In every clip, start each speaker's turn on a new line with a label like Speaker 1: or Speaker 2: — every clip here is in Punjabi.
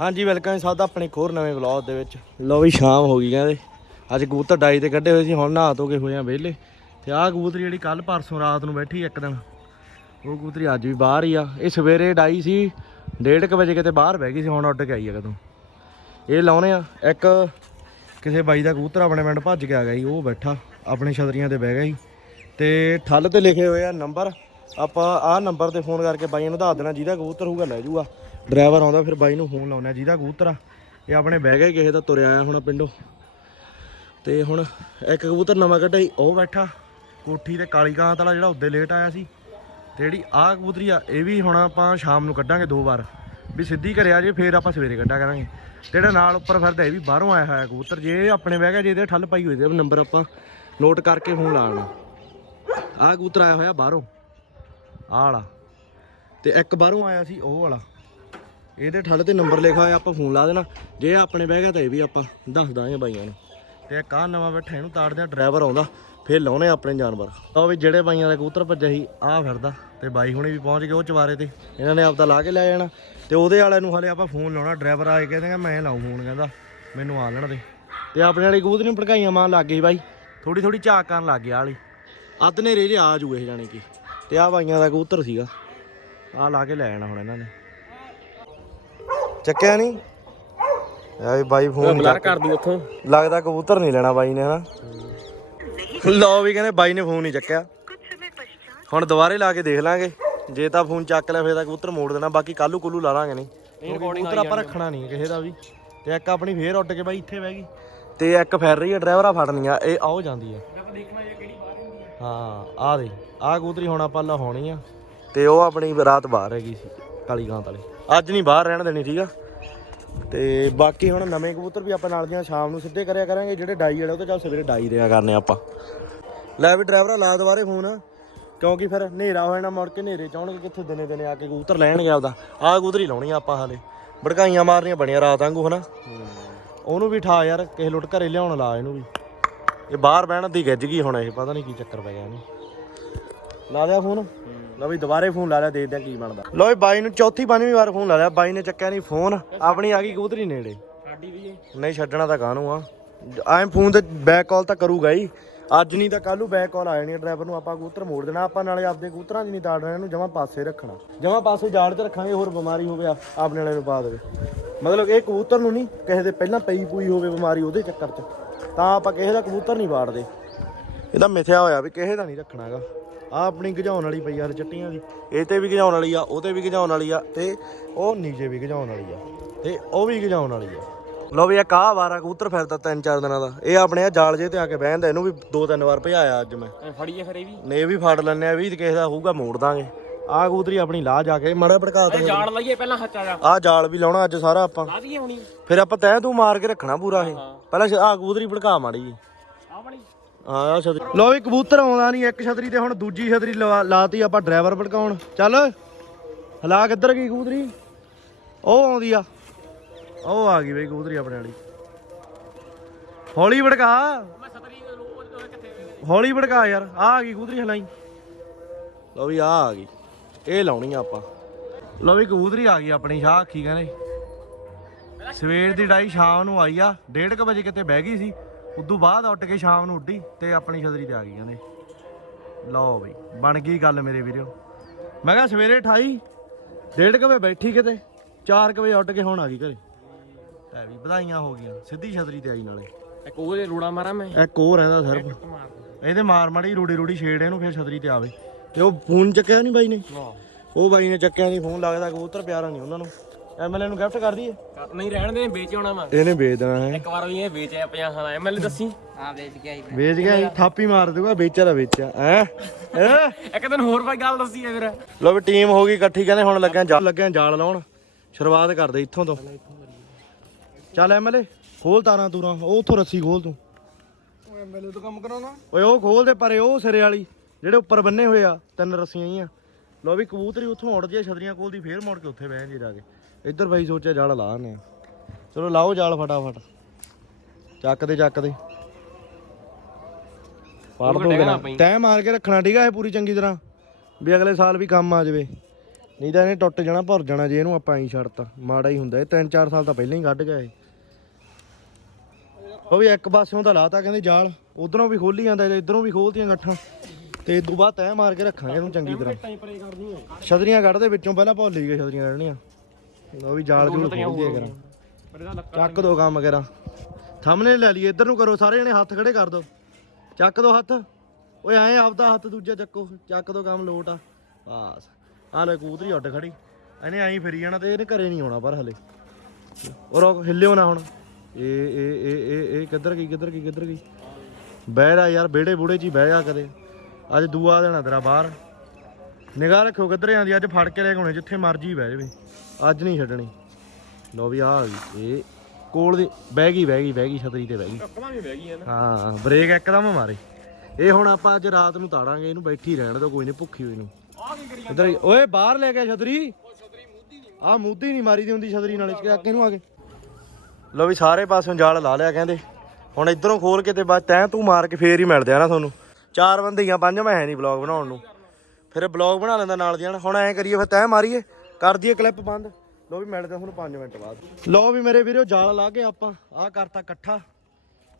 Speaker 1: ਹਾਂਜੀ ਵੈਲਕਮ ਹੈ ਸਭ ਆਪਣੇ ਇੱਕ ਹੋਰ ਨਵੇਂ ਵਲੌਗ ਦੇ ਵਿੱਚ। ਲੋ ਵੀ ਸ਼ਾਮ ਹੋ ਗਈ ਕਹਿੰਦੇ। ਅੱਜ ਕਬੂਤਰ ਡਾਈ ਤੇ ਕੱਢੇ ਹੋਏ ਸੀ, ਹੁਣ ਨਹਾ ਧੋ ਕੇ ਹੋਏ ਆ ਵਿਹਲੇ। ਤੇ ਆਹ ਕਬੂਤਰੀ ਜਿਹੜੀ ਕੱਲ ਪਰਸੋਂ ਰਾਤ ਨੂੰ ਬੈਠੀ ਇੱਕ ਦਿਨ। ਉਹ ਕਬੂਤਰੀ ਅੱਜ ਵੀ ਬਾਹਰ ਹੀ ਆ। ਇਹ ਸਵੇਰੇ ਡਾਈ ਸੀ 1:30 ਵਜੇ ਕਿਤੇ ਬਾਹਰ ਬਹਿ ਗਈ ਸੀ, ਹੁਣ ਉੱਡ ਕੇ ਆਈ ਆ ਕਦੋਂ। ਇਹ ਲਾਉਣੇ ਆ। ਇੱਕ ਕਿਸੇ ਬਾਈ ਦਾ ਕਬੂਤਰ ਆਪਣੇ ਪਿੰਡ ਭੱਜ ਕੇ ਆ ਗਿਆ ਜੀ ਉਹ ਬੈਠਾ, ਆਪਣੇ ਛਤਰੀਆਂ ਤੇ ਬਹਿ ਗਿਆ ਜੀ ਤੇ ਠੱਲ ਤੇ ਲਿਖੇ ਹੋਏ ਆ ਨੰਬਰ। ਆਪਾਂ ਆਹ ਨੰਬਰ ਤੇ ਫੋਨ ਕਰਕੇ ਬਾਈਆਂ ਨੂੰ ਦੱਸ ਦੇਣਾ, ਜਿਹਦਾ ਕਬੂਤਰ ਹੋਊਗਾ ਲੈ ਜਾਊਗਾ ਡਰਾਈਵਰ ਆਉਂਦਾ, ਫਿਰ ਬਾਈ ਨੂੰ ਫੋਨ ਲਾਉਣਾ ਜਿਹਦਾ ਕਬੂਤਰ ਆ, ਇਹ ਆਪਣੇ ਬਹਿ ਗਏ ਕਿਸੇ ਦਾ, ਤੁਰਿਆ ਆਇਆ ਹੁਣ ਪਿੰਡੋਂ। ਤੇ ਹੁਣ ਇੱਕ ਕਬੂਤਰ ਨਵਾਂ ਕੱਢਿਆ ਸੀ, ਉਹ ਬੈਠਾ, ਕੋਠੀ ਤੇ ਕਾਲੀ ਕਾਂਤ ਵਾਲਾ ਜਿਹੜਾ ਉੱਦੇ ਲੇਟ ਆਇਆ ਸੀ। ਤੇ ਜਿਹੜੀ ਆਹ ਕਬੂਤਰੀ ਆ, ਇਹ ਵੀ ਹੁਣ ਆਪਾਂ ਸ਼ਾਮ ਨੂੰ ਕੱਢਾਂਗੇ ਦੋ ਵਾਰ। ਵੀ ਸਿੱਧੀ ਘਰੇ ਆ ਜੇ, ਫੇਰ ਆਪਾਂ ਸਵੇਰੇ ਕੱਢਾ ਕਰਾਂਗੇ। ਜਿਹੜਾ ਨਾਲ ਉੱਪਰ ਫਿਰਦਾ, ਇਹ ਵੀ ਬਾਹਰੋਂ ਆਇਆ ਹੋਇਆ ਕਬੂਤਰ। ਜੇ ਆਪਣੇ ਬਹਿ ਗਿਆ, ਜੇ ਇਹਦੇ ਠੱਲ ਪਾਈ ਹੋਈ ਤੇ ਨੰਬਰ ਆਪਾਂ ਨੋਟ ਕਰਕੇ ਫੋਨ ਲਾ ਲੈਣਾ। ਆਹ ਕਬੂਤਰ ਆਇਆ ਹੋਇਆ ਬਾਹਰੋਂ, ਆਹ ਵਾਲਾ। ਤੇ ਇੱਕ ਬਾਹਰੋਂ ਆਇਆ ਸੀ, ਉਹ ਵਾਲਾ। ਇਹਦੇ ਠੱਲ ਤੇ ਨੰਬਰ ਲਿਖਿਆ ਹੋਇਆ, ਆਪਾਂ ਫੋਨ ਲਾ ਦੇਣਾ। ਜੇ ਆਪਣੇ ਬਹਿ ਗਿਆ ਤਾਂ ਇਹ ਵੀ ਆਪਾਂ ਦੱਸ ਦਾਂਗੇ ਬਾਈਆਂ ਨੂੰ। ਤੇ ਇੱਕ ਆਹ ਨਵਾਂ ਬੈਠਾ, ਇਹਨੂੰ ਤਾੜਦੇ ਆ ਡਰਾਈਵਰ ਆਉਂਦਾ, ਫੇਰ ਲਾਉਣੇ ਆਪਣੇ ਜਾਨਵਰ। ਤਾਂ ਵੀ ਜਿਹੜੇ ਬਾਈਆਂ ਦਾ ਕਬੂਤਰ ਭੱਜਿਆ ਸੀ, ਆਹ ਫਿਰਦਾ। ਤੇ ਬਾਈ ਹੁਣੇ ਵੀ ਪਹੁੰਚ ਗਏ ਉਹ ਚਵਾਰੇ ਤੇ। ਇਹਨਾਂ ਨੇ ਆਪਦਾ ਲਾ ਕੇ ਲੈ ਜਾਣਾ। ਤੇ ਉਹਦੇ ਵਾਲੇ ਨੂੰ ਹਲੇ ਆਪਾਂ ਫੋਨ ਲਾਉਣਾ, ਡਰਾਈਵਰ ਆਏ ਕਹਿੰਦੇ ਮੈਂ ਲਾਉ ਫੋਨ, ਕਹਿੰਦਾ ਮੈਨੂੰ ਆ ਲੈਣ ਦੇ। ਤੇ ਆਪਣੇ ਵਾਲੀ ਕਬੂਤਰ ਨੂੰ ਭੜਕਾਈਆਂ ਮਾਰ ਲੱਗ ਗਈ ਬਾਈ। ਥੋੜੀ ਥੋੜੀ ਝਾਕ ਕਰਨ ਲੱਗ ਗਿਆ ਵਾਲੀ। ਅੱਧ ਨੇ ਜੇ ਆ ਜੂ ਇਹ ਜਾਣੀ ਕਿ। ਤੇ ਆ ਬਾਈਆਂ ਦਾ ਕਬੂਤਰ ਸੀਗਾ। ਆ ਲਾ ਕੇ ਲੈ ਜਾਣਾ ਹੁਣ ਇਹਨਾਂ ਨੇ। ਚੱਕਿਆ ਨਹੀਂ ਆ ਵੀ ਬਾਈ ਫੋਨ
Speaker 2: ਬਲਰ ਕਰ ਦੂ ਉੱਥੋਂ।
Speaker 1: ਲੱਗਦਾ ਕਬੂਤਰ ਨਹੀਂ ਲੈਣਾ ਬਾਈ ਨੇ ਹਨਾ? ਲਓ ਵੀ ਕਹਿੰਦੇ ਬਾਈ ਨੇ ਫੋਨ ਨਹੀਂ ਚੱਕਿਆ। ਹੁਣ ਦੁਬਾਰੇ ਲਾ ਕੇ ਦੇਖ ਲਾਂਗੇ। ਜੇ ਤਾਂ ਫੋਨ ਚੱਕ ਲਿਆ ਫੇਰ ਤਾਂ ਕਬੂਤਰ ਮੋੜ ਦੇਣਾ। ਬਾਕੀ ਕੱਲੂ ਕੁੱਲੂ ਲਾ ਲਾਂਗੇ ਨਹੀਂ। ਕਬੂਤਰ ਆਪਾਂ ਰੱਖਣਾ ਨਹੀਂ ਕਿਸੇ ਦਾ ਵੀ। ਤੇ ਇੱਕ ਆਪਣੀ ਫੇਰ ਉੱਡ ਕੇ ਬਾਈ ਇੱਥੇ ਬਹਿ ਗਈ। ਤੇ ਇੱਕ ਫਿਰ ਰਹੀ ਹੈ ਡਰਾਈਵਰਾਂ ਫੜਨੀ ਆ ਇਹ ਆਓ ਜਾਂਦੀ ਆ। ਹਾਂ ਆ ਦੇ। ਆ ਕਬੂਤਰੀ ਹੁਣ ਆਪਾਂ ਲਾਉਣੀ ਆ। ਤੇ ਉਹ ਆਪਣੀ ਰਾਤ ਬਾਹਰ ਹੈਗੀ ਸੀ ਕਾਲੀ ਗਾਂ ਵਾਲੇ। ਅੱਜ ਨਹੀਂ ਬਾਹਰ ਰਹਿਣ ਦੇਣੀ, ਠੀਕ ਆ? ਤੇ ਬਾਕੀ ਹੁਣ ਨਵੇਂ ਕਬੂਤਰ ਵੀ ਆਪਾਂ ਨਾਲ ਦੀਆਂ ਸ਼ਾਮ ਨੂੰ ਸਿੱਧੇ ਕਰਿਆ ਕਰਾਂਗੇ, ਜਿਹੜੇ ਡਾਈ ਵਾਲੇ, ਉਹ ਤਾਂ ਚੱਲ ਸਵੇਰੇ ਡਾਈ ਰਿਆ ਕਰਨੇ ਆਪਾਂ। ਲੈ ਵੀ ਡਰਾਈਵਰਾ, ਲਾ ਦੁਬਾਰੇ ਫੋਨ। ਕਿਉਂਕਿ ਫਿਰ ਹਨੇਰਾ ਹੋ ਜਾਣਾ, ਮੁੜ ਕੇ ਹਨੇਰੇ ਚਾਉਣਗੇ ਕਿੱਥੇ ਦਿਨੇ ਦਿਨੇ ਆ ਕੇ ਕਬੂਤਰ ਲੈਣਗੇ ਆਪਦਾ। ਆਹ ਕਬੂਤਰੀ ਲਾਉਣੀ ਆਪਾਂ ਹਾਲੇ। ਭੜਕਾਈਆਂ ਮਾਰਨੀਆਂ ਬਣੀਆਂ ਰਾਤ ਵਾਂਗੂ, ਹਨਾ? ਉਹਨੂੰ ਵੀ ਠਾ ਯਾਰ, ਕਿਸੇ ਲੁੱਟ ਘਰੇ ਲਿਆਉਣ ਲਾ ਇਹਨੂੰ ਵੀ। ਇਹ ਬਾਹਰ ਬਹਿਣ ਦੀ ਗਿੱਜ ਗਈ ਹੁਣ ਇਹ, ਪਤਾ ਨਹੀਂ ਕੀ ਚੱਕਰ ਪੈ ਗਿਆ ਇਹਨੂੰ। ਲਾ ਦਿਆ ਫੋਨ। ਲਓ ਵੀ ਦੁਬਾਰੇ ਫੋਨ ਲਾ ਲਿਆ ਦੇਖਦੇ ਆ ਕੀ ਬਣਦਾ। ਲਓ ਵੀ ਬਾਈ ਨੂੰ ਚੌਥੀ ਪੰਜਵੀਂ ਵਾਰ ਫੋਨ ਲਾ ਲਿਆ ਬਾਈ ਨੇ ਚੱਕਿਆ ਨਹੀਂ ਫੋਨ ਆਪਣੀ ਆ ਗਈ ਕਬੂਤਰੀ ਨੇੜੇ।
Speaker 2: ਸਾਡੀ ਵੀ
Speaker 1: ਨਹੀਂ ਛੱਡਣਾ ਤਾਂ ਕਾਹਨੂੰ ਆ। ਐਂ ਫੋਨ ਤੇ ਬੈਕ ਕਾਲ ਤਾਂ ਕਰੂਗਾ ਹੀ। ਅੱਜ ਨਹੀਂ ਤਾਂ ਕੱਲ੍ਹ ਨੂੰ ਬੈਕ ਕਾਲ ਆ ਜਾਣੀ ਡਰਾਈਵਰ ਨੂੰ ਆਪਾਂ ਕਬੂਤਰ ਮੋੜ ਦੇਣਾ ਆਪਾਂ ਨਾਲੇ ਆਪਦੇ ਕਬੂਤਰਾਂ 'ਚ ਨਹੀਂ ਤਾੜਨਾ ਇਹਨੂੰ ਜਮਾਂ ਪਾਸੇ ਰੱਖਣਾ। ਜਮਾਂ ਪਾਸੇ ਜਾੜ ਤੇ ਰੱਖਾਂਗੇ ਹੋਰ ਬਿਮਾਰੀ ਹੋਵੇ ਆ- ਆਪਣੇ ਵਾਲੇ ਨੂੰ ਪਾ ਦੇਵੇ। ਮਤਲਬ ਇਹ ਕਬੂਤਰ ਨੂੰ ਨਹੀਂ ਕਿਸੇ ਦੇ ਪਹਿਲਾਂ ਪਈ ਪੂਈ ਹੋਵੇ ਬਿਮਾਰੀ ਉਹਦੇ ਚੱਕਰ 'ਚ। ਤਾਂ ਆਪਾਂ ਕਿਸੇ ਦਾ ਕਬੂਤਰ ਨਹੀਂ ਵਾੜਦੇ। ਇਹਦਾ ਮਿਥਿਆ ਹੋਇਆ ਵੀ ਕਿਸੇ ਦਾ ਨਹੀਂ ਰੱਖਣਾਗਾ। ਆ ਆਪਣੀ ਗਜਾਉਣ ਵਾਲੀ ਪਈ ਯਾਰ ਚੱਟੀਆਂ ਦੀ। ਇਹ ਤੇ ਵੀ ਗਜਾਉਣ ਵਾਲੀ ਆ ਉਹ ਤੇ ਵੀ ਗਜਾਉਣ ਵਾਲੀ ਆ ਤੇ ਉਹ ਨੀਚੇ ਵੀ ਗਜਾਉਣ ਵਾਲੀ ਆ ਤੇ ਉਹ ਵੀ ਗਜਾਉਣ ਵਾਲੀ ਆ। ਲੋ ਵੀ ਇਹ ਕਾਹ ਵਾਰਾ ਕਬੂਤਰ ਫਿਰਦਾ ਤਿੰਨ ਚਾਰ ਦਿਨਾਂ ਦਾ। ਇਹ ਆਪਣੇ ਆ ਜਾਲ ਜੇ ਤੇ ਆ ਕੇ ਬਹਿੰਦਾ ਇਹਨੂੰ ਵੀ ਦੋ ਤਿੰਨ ਵਾਰ ਭਜਾਇਆ ਅੱਜ ਮੈਂ।
Speaker 2: ਫੜੀਏ ਫਿਰ ਇਹ ਵੀ?
Speaker 1: ਨੇ ਵੀ ਫੜ ਲੈਣੇ ਆ ਵੀ ਕਿਸੇ ਦਾ ਹੋਊਗਾ ਮੋੜ ਦਾਂਗੇ। ਆਹ ਕਬੂਤਰੀ ਆਪਣੀ ਲਾਹ ਜਾ ਕੇ ਮੜਾ ਭੜਕਾ ਦਾਂਗੇ
Speaker 2: ਜਾਣ ਲਈਏ ਪਹਿਲਾਂ ਹੱਥਾ ਜਾ।
Speaker 1: ਆਹ ਜਾਲ ਵੀ ਲਾਉਣਾ ਅੱਜ ਸਾਰਾ ਆਪਾਂ।
Speaker 2: ਲਾ ਦਈਏ ਹੁਣੀ।
Speaker 1: ਫਿਰ ਆਪਾਂ ਤੈਅ ਤੂੰ ਮਾਰ ਕੇ ਰੱਖਣਾ ਪੂਰਾ ਇਹ। ਪਹਿਲਾਂ ਆਹ ਕਬੂਤਰੀ ਭੜਕਾ ਮਾੜੀ ਜੀ।
Speaker 2: ਆ ਬਣੀ
Speaker 1: ਆਹ ਛਤਰੀ। ਲੋ ਵੀ ਕਬੂਤਰ ਆਉਂਦਾ ਨਹੀਂ ਇੱਕ ਛਤਰੀ ਤੇ ਹੁਣ ਦੂਜੀ ਛਤਰੀ ਲਵਾ- ਲਾਤੀ ਆਪਾਂ ਡਰਾਈਵਰ ਭੜਕਾਉਣ। ਚੱਲ। ਹਲਾ ਕਿੱਧਰ ਗਈ ਕਬੂਤਰੀ? ਉਹ ਆਉਂਦੀ ਆ। ਉਹ ਆ ਗਈ ਬਈ ਕਬੂਤਰੀ ਆਪਣੇ ਵਾਲੀ। ਹੌਲੀ ਭੜਕਾ।
Speaker 2: ਮੈਂ ਕਿੱਥੇ
Speaker 1: ਹੌਲੀ ਭੜਕਾ ਯਾਰ। ਆ ਆ ਗਈ ਕਬੂਤਰੀ ਹਲਾਈ। ਲੋ ਵੀ ਆ ਆ ਗਈ। ਇਹ ਲਾਉਣੀ ਆ ਆਪਾਂ। ਲੋ ਵੀ ਕਬੂਤਰੀ ਆ ਗਈ ਆਪਣੀ ਸ਼ਾਹ ਆਖੀ ਕਹਿੰਦੇ? ਸਵੇਰ ਦੀ ਡਾਈ ਸ਼ਾਮ ਨੂੰ ਆਈ ਆ। 1:30 ਵਜੇ ਕਿਤੇ ਬਹਿ ਗਈ ਸੀ। ਉਦੋਂ ਬਾਅਦ ਉੱਡ ਕੇ ਸ਼ਾਮ ਨੂੰ ਉੱਡੀ ਤੇ ਆਪਣੀ ਛਤਰੀ ਤੇ ਆ ਗਈ ਕਹਿੰਦੇ ਲਓ ਬਈ ਬਣ ਗਈ ਗੱਲ ਮੇਰੇ ਵੀਰੋ। ਮੈਂ ਕਿਹਾ ਸਵੇਰੇ 28 1:30 ਵਜੇ ਬੈਠੀ ਕਿਤੇ 4 ਵਜੇ ਉੱਡ ਕੇ ਹੁਣ ਆ ਗਈ ਘਰੇ। ਐ ਵੀ ਵਧਾਈਆਂ ਹੋ ਗਈਆਂ ਸਿੱਧੀ ਛਤਰੀ ਤੇ ਆਈ ਨਾਲੇ।
Speaker 2: ਇੱਕ ਉਹਦੇ ਰੋੜਾ ਮਾਰਾਂ ਮੈਂ।
Speaker 1: ਇੱਕ ਹੋਰ ਰਹਿੰਦਾ ਸਿਰਫ ਇਹਦੇ ਮਾਰ ਮਾੜੀ ਰੂੜੀ ਰੂੜੀ ਛੇੜ ਇਹਨੂੰ ਫਿਰ ਛਤਰੀ ਤੇ ਆਵੇ। ਤੇ ਉਹ ਫੋਨ ਚੱਕਿਆ ਨਹੀਂ ਬਾਈ ਨੇ? ਉਹ ਬਾਈ ਨੇ ਚੱਕਿਆ ਨਹੀਂ ਫੋਨ ਲੱਗਦਾ ਕਬੂਤਰ ਪਿਆਰਾ ਨਹੀਂ ਉਹਨਾਂ ਨੂੰ। ਐਮਐਲਏ ਨੂੰ ਗਿਫਟ ਕਰ ਦਈਏ
Speaker 2: ਨਹੀਂ ਰਹਿਣ ਦੇ ਵੇਚ ਆਉਣਾ ਮੈਂ
Speaker 1: ਇਹਨੇ ਵੇਚ ਦੇਣਾ ਹੈ।
Speaker 2: ਇੱਕ ਵਾਰ ਵੀ ਇਹ ਵੇਚਿਆ 50 ਦਾ। ਐਮਐਲ ਦੱਸੀ?
Speaker 1: ਵੇਚ ਗਿਆ ਇਹ ਥਾਪੀ ਮਾਰ ਦੂਗਾ ਵੇਚਿਆ ਦਾ ਵੇਚਿਆ। ਹੈ?
Speaker 2: ਇੱਕ ਦਿਨ ਹੋਰ ਕੋਈ ਗੱਲ ਦੱਸੀ ਹੈ ਫਿਰ।
Speaker 1: ਲੋ ਵੀ ਟੀਮ ਹੋ ਗਈ ਇਕੱਠੀ ਕਹਿੰਦੇ ਹੁਣ ਲੱਗਿਆ ਜਾਲ ਲੱਗਿਆ ਜਾਲ ਲਾਉਣ। ਸ਼ੁਰੂਆਤ ਕਰਦੇ ਇੱਥੋਂ ਤੋਂ। ਚੱਲ ਐਮਐਲਏ ਖੋਲ ਤਾਰਾਂ ਤੂਰਾਂ ਉਹ ਉੱਥੋਂ ਰੱਸੀ ਖੋਲ ਤੂੰ।
Speaker 2: ਐਮਐਲ ਤੋਂ ਕੰਮ ਕਰਾਉਣਾ?
Speaker 1: ਓਏ ਉਹ ਖੋਲ ਦੇ ਪਰੇ ਉਹ ਸਿਰੇ ਵਾਲੀ ਜਿਹੜੇ ਉੱਪਰ ਬੰਨੇ ਹੋਏ ਆ ਤਿੰਨ ਰੱਸੀਆਂ ਹੀ ਆ। ਲੋ ਵੀ ਕਬੂਤਰੀ ਉੱਥੋਂ ਉੱਡ ਜੇ ਛਤਰੀਆਂ ਕੋਲ ਦੀ ਫੇਰ ਮੁੜ ਕੇ ਉੱਥੇ ਬਹਿ ਜੇ ਜਾ ਕੇ। ਇੱਧਰ ਬਾਈ ਸੋਚਿਆ ਜਾਲ ਲਾਣੇ ਆ। ਚਲੋ ਲਾਓ ਜਾਲ ਫਟਾਫਟ। ਚੱਕ ਦੇ ਚੱਕ ਦੇ ਪੜ ਦੋ
Speaker 2: ਪਈ।
Speaker 1: ਤੈਅ ਮਾਰ ਕੇ ਰੱਖਣਾ ਠੀਕ ਆ ਇਹ ਪੂਰੀ ਚੰਗੀ ਤਰ੍ਹਾਂ। ਵੀ ਅਗਲੇ ਸਾਲ ਵੀ ਕੰਮ ਆ ਜਾਵੇ। ਨਹੀਂ ਤਾਂ ਇਹਨੇ ਟੁੱਟ ਜਾਣਾ ਭੁਰ ਜਾਣਾ ਜੇ ਇਹਨੂੰ ਆਪਾਂ ਐਂ ਛੱਡਤਾ। ਮਾੜਾ ਹੀ ਹੁੰਦਾ। ਇਹ 3-4 ਸਾਲ ਤਾਂ ਪਹਿਲਾਂ ਹੀ ਕੱਢ ਗਿਆ ਇਹ। ਉਹ ਵੀ ਇੱਕ ਪਾਸਿਓਂ ਤਾਂ ਲਾਤਾ ਕਹਿੰਦੇ ਜਾਲ। ਉਧਰੋਂ ਵੀ ਖੋਲੀ ਜਾਂਦਾ ਤੇ ਇਧਰੋਂ ਵੀ ਖੋਲਤੀਆਂ ਗੱਠਾਂ। ਤੇ ਇਦੋਂ ਬਾਅਦ ਤੈਅ ਮਾਰ ਕੇ ਰੱਖਾਂਗੇ ਇਹਨੂੰ ਚੰਗੀ ਤਰ੍ਹਾਂ। ਛਤਰੀਆਂ ਕੱਢਦੇ ਵਿੱਚੋਂ ਪਹਿਲਾਂ ਭੁੱਲ ਹੀ ਗਏ ਛਤਰੀਆਂ ਰਹਿਣੀਆਂ ਉਹ ਵੀ ਜਾਲ ਜੂਲ ਕਰਾਂ
Speaker 2: ਪਰ ਇਹਦਾ ਲੱਕਾ
Speaker 1: ਚੱਕ ਦੋ ਕੰਮ ਕਰਾਂ। ਸਾਹਮਣੇ ਲੈ ਲਈਏ ਇੱਧਰ ਨੂੰ ਕਰੋ ਸਾਰੇ ਜਣੇ ਹੱਥ ਖੜੇ ਕਰ ਦੋ। ਚੱਕ ਦੋ ਹੱਥ। ਓਏ ਐਂ ਆਪਦਾ ਹੱਥ ਦੂਜਾ ਚੱਕੋ। ਚੱਕ ਦੋ ਕੰਮ ਲੋਟ ਆ। ਬਸ। ਆ ਲੈ ਕੂਤਰੀ ਉੱਡ ਖੜੀ। ਇਹਨੇ ਐਂ ਫਿਰੀ ਜਾਣਾ ਤੇ ਇਹਨੇ ਘਰੇ ਨਹੀਂ ਆਉਣਾ ਪਰ ਹਲੇ। ਔਰ ਹਿੱਲਿਓ ਨਾ ਹੁਣ। ਇਹ ਇਹ ਇਹ ਇਹ ਇਹ ਕਿੱਧਰ ਗਈ ਕਿੱਧਰ ਗਈ ਕਿੱਧਰ ਗਈ? ਬਹਿ ਜਾ ਯਾਰ ਬੇੜੇ ਬੂੜੇ ਚ ਹੀ ਬਹਿ ਜਾ ਕਦੇ। ਅੱਜ ਦੂਆ ਦੇਣਾ ਤੇਰਾ ਬਾਹਰ। ਨਿਗਾਹ ਰੱਖਿਓ ਕਿੱਧਰ ਜਾਂਦੀ ਅੱਜ ਫੜ ਕੇ ਲੈ ਕੇ ਆਉਣੇ ਜਿੱਥੇ ਮਰਜ਼ੀ ਬਹਿ ਜਾਵੇ। ਅੱਜ ਨਹੀਂ ਛੱਡਣੀ। ਲੋ ਵੀ ਆ ਗਈ ਇਹ ਕੋਲ ਦੀ ਬਹਿ ਗਈ ਬਹਿ ਗਈ ਬਹਿ ਗਈ ਛਤਰੀ ਤੇ ਬਹਿ ਗਈ।
Speaker 2: ਕੱਪੜਾ ਵੀ ਬਹਿ ਗਈ ਹੈ ਨਾ।
Speaker 1: ਹਾਂ ਬ੍ਰੇਕ ਇੱਕਦਮ ਮਾਰੇ। ਇਹ ਹੁਣ ਆਪਾਂ ਅੱਜ ਰਾਤ ਨੂੰ ਤਾੜਾਂਗੇ ਇਹਨੂੰ ਬੈਠੀ ਰਹਿਣ ਦੋ ਕੋਈ ਨਹੀਂ ਭੁੱਖੀ ਹੋਈ ਨੂੰ।
Speaker 2: ਆ ਕੀ ਕਰੀ
Speaker 1: ਇੱਧਰ ਹੀ- ਓਏ ਬਾਹਰ ਲੈ ਕੇ ਛਤਰੀ। ਆ ਮੁੱਦੀ ਨਹੀਂ ਮਾਰੀ ਦੀ ਹੁੰਦੀ ਛਤਰੀ ਨਾਲੇ ਚੱਕ ਇਹਨੂੰ ਆ ਕੇ। ਲੋ ਵੀ ਸਾਰੇ ਪਾਸਿਓਂ ਜਾਲ ਲਾ ਲਿਆ ਕਹਿੰਦੇ। ਹੁਣ ਇਧਰੋਂ ਖੋਲ ਕੇ ਤੇ ਬਾਅਦ ਤੈਂ ਤੂੰ ਮਾਰ ਕੇ ਫੇਰ ਹੀ ਮਿਲਦੇ ਆ ਨਾ ਤੁਹਾਨੂੰ। ਚਾਰ ਬੰਦੀਆਂ ਪੰਜ ਮੈਂ ਹੈ ਨਹੀਂ ਬਲੌਗ ਬਣਾਉਣ ਨੂੰ। ਫਿਰ ਬਲੌਗ ਬਣਾ ਲੈਂਦਾ ਨਾਲ ਦੀਆਂ। ਹੁਣ ਐਂ ਕਰੀਏ, ਫਿਰ ਤੈਅ ਮਾਰੀਏ। ਕਰ ਦਈਏ ਕਲਿੱਪ ਬੰਦ। ਲੋ ਵੀ ਮਿਲਦੇ ਹੁਣ 5 ਮਿੰਟ ਬਾਅਦ। ਲੋ ਵੀ ਮੇਰੇ ਵੀਰੋ, ਜਾਲ ਲਾ ਕੇ ਆਪਾਂ। ਆਹ ਕਰਤਾ ਇਕੱਠਾ।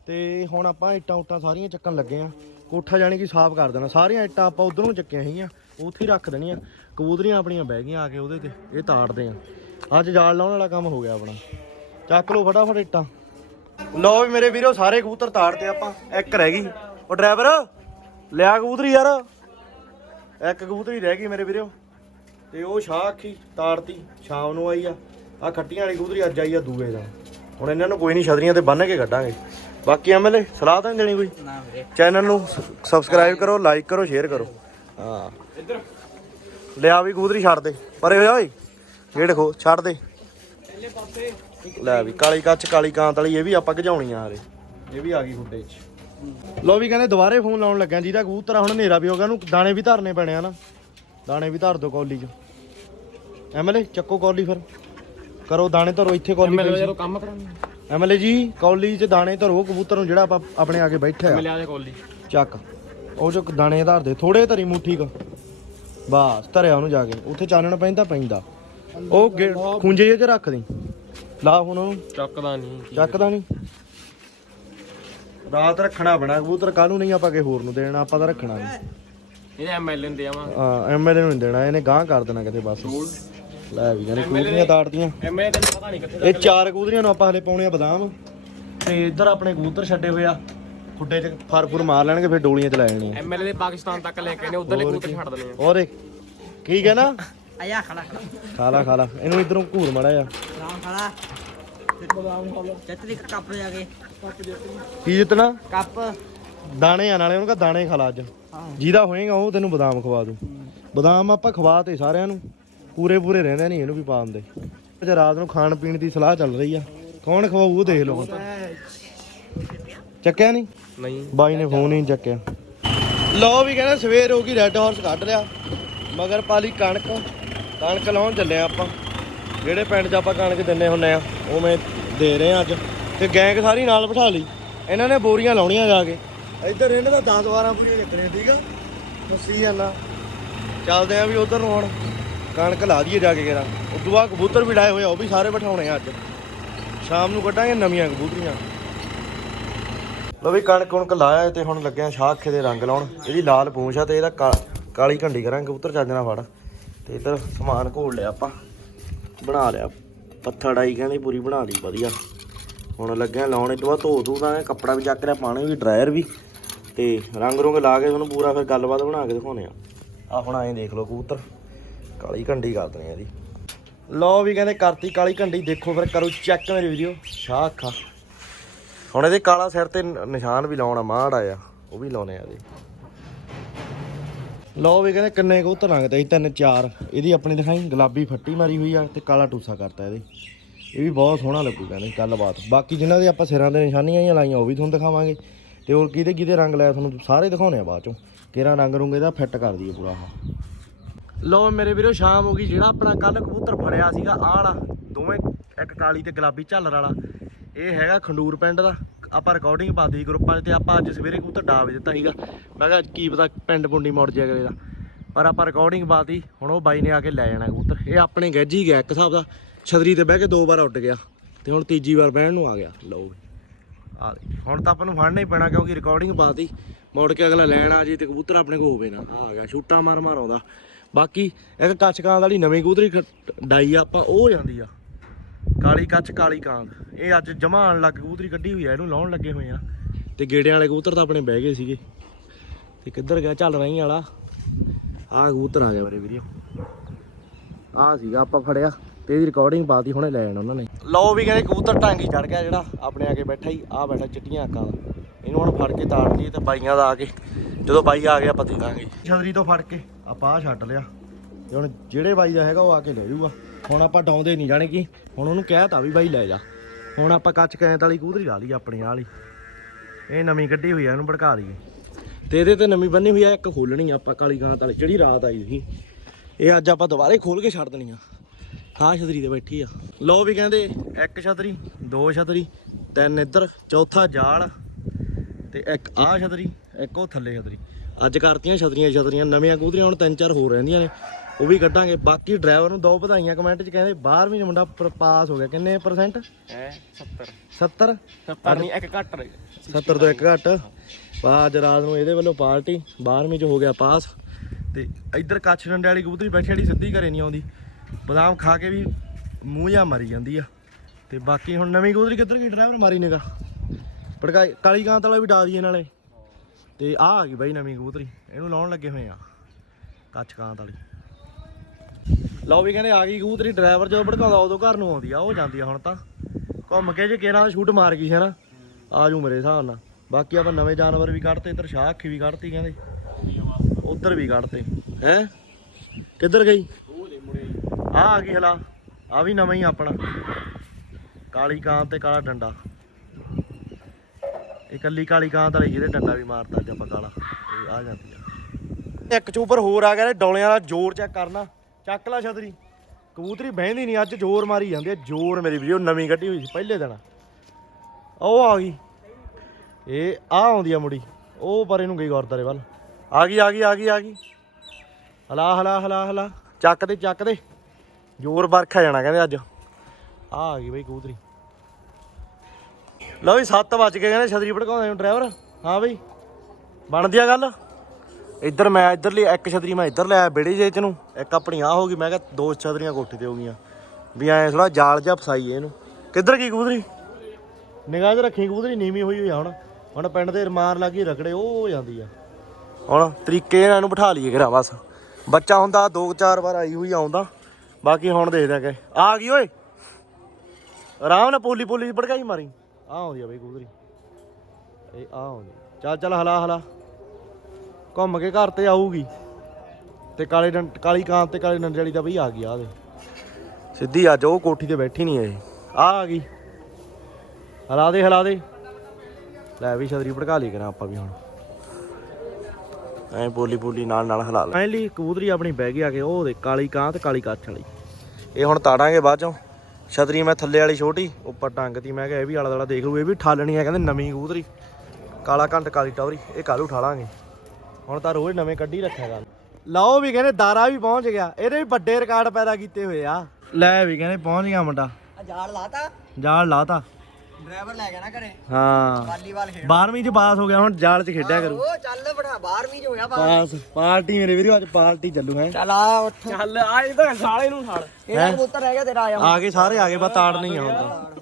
Speaker 1: ਤੇ ਹੁਣ ਆਪਾਂ ਇੱਟਾਂ ਉੱਟਾਂ ਸਾਰੀਆਂ ਚੱਕਣ ਲੱਗੇ ਆ ਕੋਠਾ ਜਾਣੀ ਕਿ ਸਾਫ਼ ਕਰ ਦੇਣਾ। ਸਾਰੀਆਂ ਇੱਟਾਂ ਆਪਾਂ ਉਧਰੋਂ ਚੱਕੀਆਂ ਸੀਗੀਆਂ। ਉੱਥੇ ਹੀ ਰੱਖ ਦੇਣੀਆਂ। ਕਬੂਤਰੀਆਂ ਆਪਣੀਆਂ ਬਹਿ ਗਈਆਂ ਆ ਕੇ ਉਹਦੇ ਤੇ। ਇਹ ਤਾੜਦੇ ਆ। ਅੱਜ ਜਾਲ ਲਾਉਣ ਵਾਲਾ ਕੰਮ ਹੋ ਗਿਆ ਆਪਣਾ। ਚੱਕ ਲਓ ਫਟਾਫਟ ਇੱਟਾਂ। ਲਓ ਵੀ ਮੇਰੇ ਵੀਰੋ, ਸਾਰੇ ਕਬੂਤਰ ਤਾੜਤੇ ਆਪਾਂ। ਇੱਕ ਰਹਿ ਗਈ। ਉਹ ਡਰਾਈਵਰ ਲਿਆ ਕਬੂਤਰੀ ਯਾਰ। ਇੱਕ ਕਬੂਤਰੀ ਰਹਿ ਗਈ ਮੇਰੇ ਵੀਰੋ। ਤੇ ਉਹ ਸ਼ਾਹ ਅੱਖੀ ਤਾੜਤੀ ਸ਼ਾਮ ਨੂੰ ਆਈ ਆ। ਆ ਖੱਟੀਆਂ ਵਾਲੀ ਕਬੂਤਰੀ ਅੱਜ ਆਈ ਆ ਦੂਏ ਦਾ। ਹੁਣ ਇਹਨਾਂ ਨੂੰ ਕੋਈ ਨਹੀਂ ਛਤਰੀਆਂ ਤੇ ਬੰਨ ਕੇ ਕੱਢਾਂਗੇ। ਬਾਕੀ ਐਮਐਲਏ ਸਲਾਹ ਤਾਂ ਨਹੀਂ ਦੇਣੀ ਕੋਈ?
Speaker 2: ਨਾ ਵੀਰੇ।
Speaker 1: ਚੈਨਲ ਨੂੰ ਸਬਸਕ੍ਰਾਈਬ ਕਰੋ ਲਾਈਕ ਕਰੋ ਸ਼ੇਅਰ ਕਰੋ। ਹਾਂ।
Speaker 2: ਇੱਧਰ।
Speaker 1: ਲਿਆ ਵੀ ਕਬੂਤਰੀ ਛੱਡ ਦੇ। ਪਰੇ ਹੋਇਆ ਓਏ। ਗੇੜ ਖੋ ਛੱਡ ਦੇ। ਲੈ ਵੀ ਕਾਲੀ ਕੱਚ ਕਾਲੀ ਕਾਂਤ ਵਾਲੀ ਇਹ ਵੀ ਆਪਾਂ ਗਜਾਉਣੀ ਆ ਹਰੇ ਇਹ ਵੀ ਆ ਗਈ ਖੁੱਡੇ 'ਚ। ਲੋ ਵੀ ਕਹਿੰਦੇ ਦੁਬਾਰੇ ਫੋਨ ਲਾਉਣ ਲੱਗਿਆ ਜਿਹਦਾ ਕਬੂਤਰ ਆ ਹੁਣ ਹਨੇਰਾ ਵੀ ਹੋ ਗਿਆ ਉਹਨੂੰ ਦਾਣੇ ਵੀ ਧਰਨੇ ਪੈਣੇ ਆ ਨਾ। ਦਾਣੇ ਵੀ ਧਰ ਦੋ ਕੌਲੀ 'ਚ। ਐਮਐਲਏ ਚੱਕੋ ਕੌਲੀ ਫਿਰ। ਕਰੋ ਦਾਣੇ ਧਰੋ ਇੱਥੇ ਕੌਲੀ ਪਈ
Speaker 2: ਜਦੋਂ ਕੰਮ ਕਰਾਂਗਾ
Speaker 1: ਐਮਐਲਏ ਜੀ ਕੌਲੀ 'ਚ ਦਾਣੇ ਧਰੋ ਕਬੂਤਰ ਨੂੰ ਜਿਹੜਾ ਆਪਾਂ ਆਪਣੇ ਆਗੇ ਬੈਠਾ
Speaker 2: ਮੈਂ
Speaker 1: ਆ
Speaker 2: ਲਿਆ ਦੇ ਕੋਲੀ।
Speaker 1: ਚੱਕ। ਉਹ ਜੋ ਦਾਣੇ ਧਰ ਦੇ ਥੋੜੇ ਧਰੀ ਮੁੱਠੀ ਕ। ਬਸ ਧਰਿਆ ਉਹਨੂੰ ਜਾ ਕੇ। ਉੱਥੇ ਚਾਨਣ ਪੈਂਦਾ ਪੈਂਦਾ। ਉਹ ਗੇ- ਖੁੰਝੇ ਜਿਹੇ 'ਚ ਰੱਖ ਦੀ ਲਾ ਹੁਣ ਉਹਨੂੰ।
Speaker 2: ਚੱਕਦਾ ਨਹੀਂ।
Speaker 1: ਚੱਕਦਾ ਨਹੀਂ। ਰਾਤ ਰੱਖਣਾ ਬਣਾ ਕਬੂਤਰ ਕਾਹਨੂੰ ਨਹੀਂ ਆਪਾਂ ਕੇ ਹੋਰ ਨੂੰ ਦੇਣਾ ਆਪਾਂ ਤਾਂ ਰੱਖਣਾ ਨਹੀਂ।
Speaker 2: ਇਹਦੇ ਐਮਐਲਏ ਨੂੰ ਦੇਵਾਂ।
Speaker 1: ਹਾਂ ਐਮਐਲਏ ਨੂੰ ਨਹੀਂ ਦੇਣਾ ਇਹਨੇ ਗਾਂ ਕਰ ਦੇਣਾ ਕਿਤੇ ਬਸ। ਲੈ ਵੀ ਜਾਨੇ ਕਬੂਤਰੀਆਂ ਤਾੜਦੀਆਂ
Speaker 2: ਐਮਐਲਏ ਤੈਨੂੰ ਪਤਾ ਨਹੀਂ ਕਿੱਥੇ
Speaker 1: ਇਹ ਚਾਰ ਕਬੂਤਰੀਆਂ ਨੂੰ ਆਪਾਂ ਹਲੇ ਪਾਉਣੇ ਆ ਬਦਾਮ। ਤੇ ਇੱਧਰ ਆਪਣੇ ਕਬੂਤਰ ਛੱਡੇ ਹੋਏ ਆ ਖੁੱਡੇ 'ਚ ਫਰਫੁਰ ਮਾਰ ਲੈਣਗੇ ਫਿਰ ਡੋਲੀਆਂ ਚ ਲੈ ਜਾਣੀਆਂ।
Speaker 2: ਐਮਐਲਏ ਦੇ ਪਾਕਿਸਤਾਨ ਤੱਕ ਲੈ ਕੇ ਨੇ ਉਧਰਲੇ ਕੂਤਰ ਛੱਡ ਦੇਣੇ ਆ।
Speaker 1: ਔਰ ਕੀ ਕਹਿਣਾ?
Speaker 3: ਆਇਆ ਖੜਾ ਖੜਾ।
Speaker 1: ਖਾ ਲਾ ਖਾ ਲਾ। ਇਹਨੂੰ ਇਧਰੋਂ ਘੂਰ ਮੜਾ ਆ
Speaker 3: ਰਾਮ ਖੜਾ। ਚੱਤ ਦੀ ਕੱਪ ਜਾ ਕੇ
Speaker 1: ਕੀ ਜਿੱਤਣਾ?
Speaker 3: ਕੱਪ।
Speaker 1: ਦਾਣੇ ਆ ਨਾਲੇ ਉਹਨੂੰ ਕਹ ਦਾਣੇ ਖਾ ਲਾ ਅੱਜ। ਜਿਹਦਾ ਹੋਏਗਾ ਉਹ ਤੈਨੂੰ ਬਦਾਮ ਖਵਾ ਦੂੰ। ਬਦਾਮ ਆਪਾਂ ਖਵਾ ਤੇ ਸਾਰਿਆਂ ਨੂੰ। ਪੂਰੇ ਪੂਰੇ ਰਹਿੰਦੇ ਨਹੀਂ ਇਹਨੂੰ ਵੀ ਪਾ ਦਿੰਦੇ ਅੱਜ ਰਾਤ ਨੂੰ ਖਾਣ ਪੀਣ ਦੀ ਸਲਾਹ ਚੱਲ ਰਹੀ ਆ। ਕੌਣ ਖਵਾਊ ਉਹ ਦੇਖ ਲਓ ਚੱਕਿਆ ਨਹੀਂ?
Speaker 2: ਨਹੀਂ।
Speaker 1: ਬਾਈ ਨੇ ਫੋਨ ਹੀ ਨਹੀਂ ਚੱਕਿਆ। ਲੋ ਵੀ ਕਹਿੰਦਾ ਸਵੇਰ ਹੋ ਗਈ ਰੈੱਡ ਹਾਰਸ ਕੱਢ ਲਿਆ। ਮਗਰ ਪਾਲੀ ਕਣਕ। ਕਣਕ ਲਾਉਣ ਚੱਲੇ ਆਪਾਂ। ਜਿਹੜੇ ਪਿੰਡ 'ਚ ਆਪਾਂ ਕਣਕ ਦਿੰਨੇ ਹੁੰਨੇ ਆ, ਉਵੇਂ ਦੇ ਰਹੇ ਆ ਅੱਜ। ਤੇ ਗੈਂਗ ਸਾਰੀ ਨਾਲ ਬਿਠਾ ਲਈ। ਇਹਨਾਂ ਨੇ ਬੋਰੀਆਂ ਲਾਉਣੀਆਂ ਜਾ ਕੇ। ਇੱਧਰ ਇਹਨਾਂ ਦਾ 10 12 ਬੋਰੀਆਂ ਲੱਗਣੀਆਂ ਠੀਕ ਆ? ਦੱਸੀ ਜਾਂਦਾ ਚੱਲਦੇ ਆ ਵੀ ਉਧਰ ਨੂੰ ਹੁਣ। ਕਣਕ ਲਾ ਦਈਏ ਜਾ ਕੇ ਕਿਰਾ ਉਦੋਂ ਬਾਅਦ ਕਬੂਤਰ ਵੀ ਡਾਏ ਹੋਏ ਆ, ਉਹ ਵੀ ਸਾਰੇ ਬਿਠਾਉਣੇ ਆ ਅੱਜ। ਸ਼ਾਮ ਨੂੰ ਕੱਢਾਂਗੇ ਨਵੀਆਂ ਕਬੂਤਰੀਆਂ। ਲੋ ਵੀ ਕਣਕ ਕਣਕ ਲਾਇਆ ਤੇ ਹੁਣ ਲੱਗਿਆ ਸ਼ਾਖੇ ਦੇ ਰੰਗ ਲਾਉਣ। ਇਹਦੀ ਲਾਲ ਪੂੰਛ ਆ ਤੇ ਇਹਦਾ ਕਾ- ਕਾਲੀ ਘੰਡੀ ਕਰਾਂਗੇ ਕਬੂਤਰ, ਚੱਜ ਨਾਲ ਫੜ। ਤੇ ਇੱਧਰ ਸਮਾਨ ਘੋਲ ਲਿਆ ਆਪਾਂ। ਬਣਾ ਲਿਆ। ਪੱਥਰ ਆਈ ਕਹਿੰਦੇ ਪੂਰੀ ਬਣਾ ਲਈ, ਵਧੀਆ। ਹੁਣ ਲੱਗਿਆ ਲਾਉਣ, ਇਹ ਤੋਂ ਬਾਅਦ ਧੋ ਧੂ ਦਾਂਗੇ ਕੱਪੜਾ ਵੀ ਚੱਕ ਲਿਆ, ਪਾਣੀ ਵੀ, ਡਰਾਇਰ ਵੀ। ਤੇ ਰੰਗ ਰੁੰਗ ਲਾ ਕੇ ਤੁਹਾਨੂੰ ਪੂਰਾ ਫਿਰ ਗੱਲਬਾਤ ਬਣਾ ਕੇ ਦਿਖਾਉਣੇ ਆ। ਆਪਣਾ ਹੁਣ ਐਂ ਦੇਖ ਲਓ ਕਬੂਤਰ, ਕਾਲੀ ਘੰਡੀ ਕਰ ਦੇਣੀ ਇਹਦੀ। ਲਓ ਵੀ ਕਹਿੰਦੇ ਕਰਤੀ ਕਾਲੀ ਘੰਡੀ ਦੇਖੋ ਫਿਰ ਕਰੋ ਚੈੱਕ ਮੇਰੀ ਵੀਡੀਓ ਸ਼ਾਹ ਅੱਖਾਂ ਹੁਣ ਇਹਦੇ ਕਾਲਾ ਸਿਰ ਤੇ ਨਿਸ਼ਾਨ ਵੀ ਲਾਉਣਾ, ਮਾੜਾ ਆ ਉਹ ਵੀ ਲਾਉਣੇ ਆ ਇਹਦੇ। ਲਓ ਵੀ ਕਹਿੰਦੇ ਕਿੰਨੇ ਕਬੂਤਰ ਰੰਗ ਤੇ ਤਿੰਨ ਚਾਰ। ਇਹਦੀ ਆਪਣੀ ਦਿਖਾਈ, ਗੁਲਾਬੀ ਫੱਟੀ ਮਾਰੀ ਹੋਈ ਆ ਤੇ ਕਾਲਾ ਟੂਸਾ ਕਰਤਾ ਇਹਦੇ। ਇਹ ਵੀ ਬਹੁਤ ਸੋਹਣਾ ਲੱਗੂ ਕਹਿੰਦੇ, ਗੱਲਬਾਤ। ਬਾਕੀ ਜਿਨ੍ਹਾਂ ਦੇ ਆਪਾਂ ਸਿਰਾਂ ਤੇ ਨਿਸ਼ਾਨੀਆਂ ਹੀ ਲਾਈਆਂ, ਉਹ ਵੀ ਤੁਹਾਨੂੰ ਦਿਖਾਵਾਂਗੇ। ਤੇ ਹੋਰ ਕਿਹਦੇ ਕਿਹਦੇ ਰੰਗ ਲਾਇਆ, ਤੁਹਾਨੂੰ ਸਾਰੇ ਦਿਖਾਉਣੇ ਆ ਬਾਅਦ ਚੋਂ। ਕਿਹੜਾ ਰੰਗ ਰੁੰਗ ਇਹਦਾ ਫਿੱਟ ਕਰ ਦਈਏ ਪੂਰਾ ਆਹ। ਲਓ ਮੇਰੇ ਵੀਰੋ, ਸ਼ਾਮ ਹੋ ਗਈ, ਜਿਹੜਾ ਆਪਣਾ ਕੱਲ ਕਬੂਤਰ ਫੜਿਆ ਸੀਗਾ, ਆਹ ਵਾਲਾ। ਦੋਵੇਂ ਇੱਕ ਕਾਲੀ ਤੇ ਗੁਲਾਬੀ ਝਾਲਰ ਵਾਲਾ। ਇਹ ਹੈਗਾ ਖੰਡੂਰ ਪਿੰਡ ਦਾ। ਆਪਾਂ ਰਿਕਾਰਡਿੰਗ ਪਾਤੀ ਗਰੁੱਪਾਂ 'ਚ ਤੇ ਆਪਾਂ ਅੱਜ ਸਵੇਰੇ ਕਬੂਤਰ ਡਾ ਵੀ ਦਿੱਤਾ ਸੀਗਾ। ਮੈਂ ਕਿਹਾ ਕੀ ਪਤਾ ਪਿੰਡ ਪੁੰਡੀ ਮੁੜ ਜਾਏ ਅਗਲੇ ਦਾ। ਪਰ ਆਪਾਂ ਰਿਕਾਰਡਿੰਗ ਪਾਤੀ ਹੁਣ ਉਹ ਬਾਈ ਨੇ ਆ ਕੇ ਲੈ ਜਾਣਾ ਕਬੂਤਰ। ਇਹ ਆਪਣੇ ਗੱਜ ਹੀ ਗਿਆ ਇੱਕ ਹਿਸਾਬ ਦਾ, ਛਤਰੀ ਤੇ ਬਹਿ ਕੇ ਦੋ ਵਾਰ ਉੱਡ ਗਿਆ ਤੇ ਹੁਣ ਤੀਜੀ ਵਾਰ ਬਹਿਣ ਨੂੰ ਆ ਗਿਆ। ਲਓ ਵੀ ਆ ਲੈ ਹੁਣ ਤਾਂ ਆਪਾਂ ਨੂੰ ਫੜਨਾ ਹੀ ਪੈਣਾ ਕਿਉਂਕਿ ਰਿਕਾਰਡਿੰਗ ਪਾਤੀ ਮੁੜ ਕੇ ਅਗਲਾ ਲੈਣ ਆ ਜੀ ਤੇ ਕਬੂਤਰ ਆਪਣੇ ਕੋਲ ਹੋਵੇ ਨਾ। ਆ ਗਿਆ, ਛੂਟਾ ਮਾਰ ਮਾਰ ਆਉਂਦਾ। ਬਾਕੀ ਇੱਕ ਕੱਚ ਕਾਂ ਵਾਲੀ ਨਵੀਂ ਕਬੂਤਰੀ ਖ- ਡਾਈ ਆਪਾਂ, ਉਹ ਜਾਂਦੀ ਆ। ਕਾਲੀ ਕੱਚ, ਕਾਲੀ ਕਾਂਗ ਇਹ ਅੱਜ ਜਮਾ ਲੱਗ, ਕਬੂਤਰੀ ਕੱਢੀ ਹੋਈ ਆ, ਇਹਨੂੰ ਲਾਉਣ ਲੱਗੇ ਹੋਏ ਆ। ਤੇ ਗੇੜਿਆਂ ਵਾਲੇ ਕਬੂਤਰ ਤਾਂ ਆਪਣੇ ਬਹਿ ਗਏ ਸੀਗੇ। ਤੇ ਕਿੱਧਰ ਗਿਆ? ਚੱਲ ਰਹੀ ਵਾਲਾ। ਆ ਕਬੂਤਰ ਆ ਗਿਆ ਬਾਰੇ ਵੀਡੀਓ ਆ ਸੀਗਾ, ਆਪਾਂ ਫੜਿਆ। ਤੇ ਇਹਦੀ ਰਿਕਾਰਡਿੰਗ ਪਾਤੀ ਹੁਣੇ ਲੈ ਜਾਣਾ ਉਹਨਾਂ ਨੇ। ਲਓ ਵੀ ਕਹਿੰਦੇ ਕਬੂਤਰ ਟਾਂਗੀ ਚੜ ਗਿਆ ਜਿਹੜਾ, ਆਪਣੇ ਆ ਕੇ ਬੈਠਾ ਹੀ ਆ ਬੈਠਾ ਚਿੱਟੀਆਂ ਅੱਖਾਂ ਦਾ। ਇਹਨੂੰ ਹੁਣ ਫੜ ਕੇ ਤਾੜ ਲਈਏ ਤੇ ਬਾਈਆਂ ਦਾ ਆ ਕੇ, ਜਦੋਂ ਬਾਈ ਆ ਗਿਆ ਆਪਾਂ ਦੇ ਦਾਂਗੇ ਛਦਰੀ ਤੋਂ ਫੜ ਕੇ, ਆਪਾਂ ਆ ਛੱਡ ਲਿਆ। ਤੇ ਹੁਣ ਜਿਹੜੇ ਬਾਈ ਦਾ ਹੈਗਾ, ਉਹ ਆ ਕੇ ਲੈ ਜਾਊਗਾ। ਹੁਣ ਆਪਾਂ ਡਾਉਂਦੇ ਨਹੀਂ, ਜਾਣੇ ਕੀ ਹੁਣ ਉਹਨੂੰ ਕਹਿਤਾ ਵੀ ਬਾਈ ਲੈ ਜਾ। ਹੁਣ ਆਪਾਂ ਕੱਚ ਕੈਂਤ ਵਾਲੀ ਕਬੂਤਰੀ ਲਾ ਲਈ ਆਪਣੀ ਵਾਲੀ। ਇਹ ਨਵੀਂ ਕੱਢੀ ਹੋਈ ਆ, ਇਹਨੂੰ ਭੜਕਾ ਲਈਏ ਤੇ ਇਹਦੇ ਤੇ ਨਵੀਂ ਬੰਨੀ ਹੋਈ ਆ, ਇੱਕ ਖੋਲਣੀ ਆਪਾਂ ਕਾਲੀ ਗਾਂ ਵਾਲੀ, ਜਿਹੜੀ ਰਾਤ ਆਈ ਸੀ। ਇਹ ਅੱਜ ਆਪਾਂ ਦੁਬਾਰੇ ਖੋਲ ਕੇ ਛੱਡ ਦੇਣੀ ਆ। ਹਾਂ, ਛਤਰੀ ਤੇ ਬੈਠੀ ਆ। ਲੋ ਵੀ ਕਹਿੰਦੇ ਇੱਕ ਛਤਰੀ, ਦੋ ਛਤਰੀ, ਤਿੰਨ ਇੱਧਰ, ਚੌਥਾ ਜਾਲ, ਤੇ ਇੱਕ ਆਹ ਛਤਰੀ, ਇੱਕ ਉਹ ਥੱਲੇ ਛਤਰੀ। ਅੱਜ ਕਰਤੀਆਂ ਛਤਰੀਆਂ ਛਤਰੀਆਂ ਨਵੀਆਂ ਕੂਦਰੀਆਂ ਹੁਣ ਤਿੰਨ ਚਾਰ ਹੋਰ ਰਹਿੰਦੀਆਂ ਨੇ। ਉਹ ਵੀ ਕੱਢਾਂਗੇ। ਬਾਕੀ ਡਰਾਈਵਰ ਨੂੰ ਦੋ ਵਧਾਈਆਂ ਕਮੈਂਟ 'ਚ ਕਹਿੰਦੇ 12ਵੀਂ ਮੁੰਡਾ ਪ- ਪਾਸ ਹੋ ਗਿਆ। ਕਿੰਨੇ ਪਰਸੈਂਟ
Speaker 2: ਹੈ 70
Speaker 1: 70
Speaker 2: 70 ਨਹੀਂ ਇੱਕ ਘੱਟ ਰਹੇ
Speaker 1: 70 ਤੋਂ ਇੱਕ ਘੱਟ। ਪਾ ਅੱਜ ਰਾਤ ਨੂੰ ਇਹਦੇ ਵੱਲੋਂ ਪਾਰਟੀ। 12ਵੀਂ ਚ ਹੋ ਗਿਆ ਪਾਸ। ਤੇ ਇੱਧਰ ਕੱਛ ਡੰਡੇ ਵਾਲੀ ਕਬੂਤਰੀ ਬੈਠੀ ਜਿਹੜੀ ਸਿੱਧੀ ਘਰੇ ਨਹੀਂ ਆਉਂਦੀ। ਬਦਾਮ ਖਾ ਕੇ ਵੀ ਮੂੰਹ ਜਾਂ ਮਰੀ ਜਾਂਦੀ ਆ। ਤੇ ਬਾਕੀ ਹੁਣ ਨਵੀਂ ਕਬੂਤਰੀ ਕਿੱਧਰ ਗਈ? ਡਰਾਈਵਰ ਮਾਰੀ ਨੇਗਾ ਪੜਕਾਈ ਕਾਲੀ ਗਾਂ ਵਾਲਾ ਵੀ ਡਾ ਦਈਏ ਨਾਲੇ। ਤੇ ਆ ਆ ਗਈ ਬਾਈ ਨਵੀਂ ਕਬੂਤਰੀ। ਇਹਨੂੰ ਲਾਉਣ ਲੱਗੇ ਹੋਏ ਆ। ਕੱਛ ਕਾਂ ਵਾਲੀ ਲਓ ਵੀ ਕਹਿੰਦੇ ਆ ਗਈ ਕਬੂਤਰੀ ਡਰਾਈਵਰ ਜਦੋਂ ਭੜਕਾਉਂਦਾ ਉਦੋਂ ਘਰ ਨੂੰ ਆਉਂਦੀ ਆ ਉਹ ਜਾਂਦੀ ਆ ਹੁਣ ਤਾਂ। ਘੁੰਮ ਕੇ ਜੇ ਕੇਰਾਂ ਸ਼ੂਟ ਮਾਰ ਗਈ ਹੈ ਨਾ ਆ ਜੂ ਮੇਰੇ ਹਿਸਾਬ ਨਾਲ। ਬਾਕੀ ਆਪਾਂ ਨਵੇਂ ਜਾਨਵਰ ਵੀ ਕੱਢਤੇ ਇੱਧਰ ਸ਼ਾਹ ਅੱਖੀ ਵੀ ਕੱਢਤੀ ਕਹਿੰਦੇ। ਉੱਧਰ ਵੀ ਕੱਢਤੇ। ਹੈ? ਕਿੱਧਰ ਗਈ? ਆ ਆ ਗਈ ਹਲਾ। ਆ ਵੀ ਨਵਾਂ ਹੀ ਆਪਣਾ। ਕਾਲੀ ਕਾਂ ਤੇ ਕਾਲਾ ਡੰਡਾ। ਇਹ ਕੱਲੀ ਕਾਲੀ ਕਾਂ ਤਾਂ ਜਿਹਦੇ ਡੰਡਾ ਵੀ ਮਾਰਤਾ ਅੱਜ ਆਪਾਂ ਕਾਲਾ। ਇਹ ਆ ਜਾਂਦੀ ਆ। ਇੱਕ ਚੂਪਰ ਹੋਰ ਆ ਗਿਆ ਡੌਲਿਆਂ ਦਾ ਜ਼ੋਰ ਚੈੱਕ ਕਰਨਾ। ਚੱਕ ਲਾ ਛਤਰੀ। ਕਬੂਤਰੀ ਬਹਿੰਦੀ ਨਹੀਂ ਅੱਜ ਜ਼ੋਰ ਮਾਰੀ ਜਾਂਦੀ ਹੈ ਜ਼ੋਰ ਮੇਰੀ ਵੀਡੀਓ ਨਵੀਂ ਕੱਢੀ ਹੋਈ ਸੀ ਪਹਿਲੇ ਦਿਨ। ਉਹ ਆ ਗਈ। ਇਹ ਆ ਆਉਂਦੀ ਆ ਮੁੜੀ। ਉਹ ਪਰੇ ਨੂੰ ਗਈ ਗੁਰਦਾਰੇ ਵੱਲ। ਆ ਗਈ ਆ ਗਈ ਆ ਗਈ ਆ ਗਈ। ਹਲਾ ਹਲਾ ਹਲਾ ਹਲਾ। ਚੱਕ ਦੇ ਚੱਕ ਦੇ। ਜ਼ੋਰ ਵਰਖਾ ਜਾਣਾ ਕਹਿੰਦੇ ਅੱਜ। ਆ ਆ ਗਈ ਬਈ ਕਬੂਤਰੀ। ਲਓ ਵੀ 7 ਵੱਜ ਕੇ ਕਹਿੰਦੇ, ਛਤਰੀ ਭੜਕਾਉਂਦੇ ਨੂੰ ਡਰਾਈਵਰ। ਹਾਂ ਬਈ। ਬਣਦੀ ਆ ਗੱਲ? ਇੱਧਰ ਮੈਂ ਇੱਧਰ ਇੱਧਰਲੀ ਇੱਕ ਛਤਰੀ ਮੈਂ ਇੱਧਰ ਲਿਆ ਬੇੜੇ ਜੇ ਚ ਨੂੰ, ਇੱਕ ਆਪਣੀ ਆ ਹੋ ਗਈ, ਮੈਂ ਕਿਹਾ ਦੋ ਛਤਰੀਆਂ ਕੋਠੇ ਤੇ ਹੋ ਗਈਆਂ। ਵੀ ਐ ਥੋੜਾ ਜਾਲ ਜਿਹਾ ਫਸਾਈਏ ਇਹਨੂੰ। ਕਿੱਧਰ ਗਈ ਕਬੂਤਰੀ? ਨਿਗਾਹ 'ਚ ਰੱਖੀ ਕਬੂਤਰੀ, ਨੀਵੀਂ ਹੋਈ ਹੋਈ ਆ ਹੁਣ। ਹੁਣ ਪਿੰਡ ਦੇ ਮਾਰ ਲੱਗੀ ਰਗੜੇ, ਉਹ ਹੋ ਜਾਂਦੀ ਆ। ਹੁਣ ਤਰੀਕੇ ਨਾਲ ਇਹਨੂੰ ਬਿਠਾ ਲਈਏ ਘਰਾ ਬਸ। ਬੱਚਾ ਹੁੰਦਾ, ਦੋ ਚਾਰ ਵਾਰ ਆਈ ਹੋਈ ਆਉਂਦਾ। ਬਾਕੀ ਹੁਣ ਦੇਖਦੇ ਆ ਕਿ ਆ ਗਈ ਓਏ। ਆਰਾਮ ਨਾਲ ਪੋਲੀ ਪੋਲੀ ਭੜਕਾਈ ਮਾਰੀ। ਆ ਆਉਂਦੀ ਆ ਬਈ ਕਬੂਤਰੀ। ਇਹ ਆ ਆਉਂਦੀ। ਚੱਲ ਚੱਲ, ਹਲਾ ਹਲਾ। ਘੁੰਮ ਕੇ ਘਰ ਤੇ ਆਊਗੀ। ਤੇ ਕਾਲੇ ਡੰ- ਕਾਲੀ ਕਾਂ ਤੇ ਕਾਲੇ ਡੰਡੇ ਵਾਲੀ ਤਾਂ ਬਈ ਆ ਗਈ ਆ ਦੇ। ਸਿੱਧੀ ਅੱਜ ਉਹ ਕੋਠੀ ਤੇ ਬੈਠੀ ਨਹੀਂ ਇਹ। ਆ ਆ ਗਈ। ਹਲਾ ਦੇ ਹਲਾ ਦੇ। ਲੈ ਵੀ ਛਤਰੀ ਭੜਕਾ ਲਈ ਕਰਾਂ ਆਪਾਂ ਵੀ ਹੁਣ। ਐ ਬੋਲੀ ਬੋਲੀ ਨਾਲ ਨਾਲ ਹਲਾ ਲੈ। ਫਾਈਨਲੀ ਕਬੂਤਰੀ ਆਪਣੀ ਬਹਿ ਗਈ ਆ ਕੇ ਉਹ ਦੇ ਕਾਲੀ ਕਾਂ ਤੇ ਕਾਲੀ ਕੱਛ ਵਾਲੀ। ਇਹ ਹੁਣ ਤਾੜਾਂਗੇ ਬਾਅਦ ਚੋਂ। ਛਤਰੀ ਮੈਂ ਥੱਲੇ ਵਾਲੀ ਛੋਟੀ ਉੱਪਰ ਟੰਗਤੀ ਮੈਂ ਕਿਹਾ ਇਹ ਵੀ ਆਲਾ ਦਾਲਾ ਦੇਖ ਲੂ ਇਹ ਵੀ ਠਾਲਣੀ ਆ ਕਹਿੰਦੇ ਨਵੀਂ ਕਬੂਤਰੀ। ਕਾਲਾ ਕੰਟ ਕਾਲੀ ਟੌਰੀ ਇਹ ਕੱਲ੍ਹ ਠਾਲਾਂਗੇ ਹੁਣ ਤਾਂ ਰੋਜ਼ ਨਵੇਂ ਕੱਢੀ ਰੱਖਿਆ ਗੱਲ। ਲਓ ਵੀ ਕਹਿੰਦੇ ਦਾਰਾ ਵੀ ਪਹੁੰਚ ਗਿਆ। ਇਹਦੇ ਵੀ ਵੱਡੇ ਰਿਕਾਰਡ ਪੈਦਾ ਕੀਤੇ ਹੋਏ ਆ। ਲੈ ਵੀ ਕਹਿੰਦੇ ਪਹੁੰਚ ਗਿਆ ਮੁੰਡਾ।
Speaker 3: ਆ ਜਾਲ ਲਾਤਾ।
Speaker 1: ਜਾਲ ਲਾਤਾ।
Speaker 3: ਡਰਾਈਵਰ ਲੈ ਗਿਆ ਨਾ ਘਰੇ।
Speaker 1: ਹਾਂ।
Speaker 3: ਵਾਲੀਬਾਲ ਖੇਡ।
Speaker 1: 12ਵੀਂ ਚ ਪਾਸ ਹੋ ਗਿਆ ਹੁਣ ਜਾਲ ਚ ਖੇਡਿਆ ਕਰੂ।
Speaker 3: ਉਹ ਚੱਲ ਬੜਾ 12ਵੀਂ ਚ ਹੋਇਆ ਬਾ
Speaker 1: ਪਾਸ। ਪਾਰਟੀ ਮੇਰੇ ਵੀਰੋ ਅੱਜ ਪਾਰਟੀ ਚੱਲੂ ਹੈ।
Speaker 3: ਚੱਲ ਆ ਉੱਠ।
Speaker 2: ਚੱਲ ਆ ਇਹਦਾ ਸਾਲੇ ਨੂੰ ਛਾੜ
Speaker 3: ਇਹਦਾ ਕਬੂਤਰ ਰਹਿ ਗਿਆ ਤੇਰਾ ਆ ਜਾ
Speaker 1: ਆ ਗਏ ਸਾਰੇ ਆ ਗਏ ਬਸ ਤਾੜ ਨਹੀਂ ਆ ਹੁਣ ਤਾਂ।